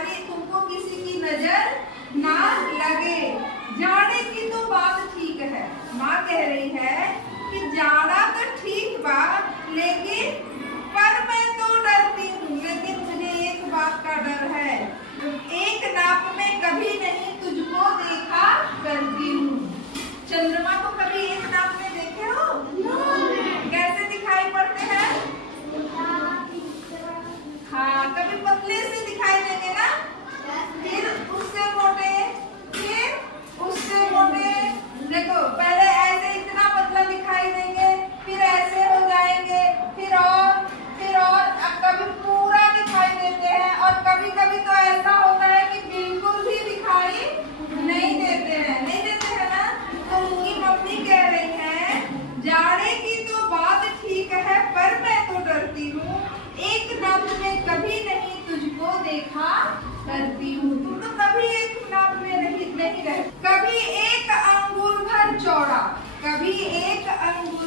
तुमको किसी की नजर ना लगे। जाड़े की तो बात ठीक है, माँ कह रही है कि जाड़ा तो ठीक बा, लेकिन पर मैं तो डरती हूँ, लेकिन मुझे एक बात का डर है, एक नाप में कभी नहीं तुझको देखा करती हूँ। चंद्रमा को कभी एक नाप में देखे हो? कैसे दिखाई पड़ते हैं? हाँ, कभी पतले से दिखाई देंगे ना, फिर उससे मोटे, फिर उससे मोटे। देखो पहले ऐसे इतना पतला दिखाई देंगे, फिर ऐसे हो जाएंगे, फिर और कभी पूरा दिखाई देते हैं, और कभी कभी तो ऐसा होता है कि बिल्कुल भी दिखाई नहीं देते हैं ना। तो उनकी मम्मी कह रही है जाड़े की तो बात ठीक है, पर मैं तो डरती हूँ, एक नाप में कभी नहीं तुझको देखा करती हूँ। तुम तो कभी एक नाप में नहीं रहे। कभी एक अंगुर भर चौड़ा, कभी एक अंगुर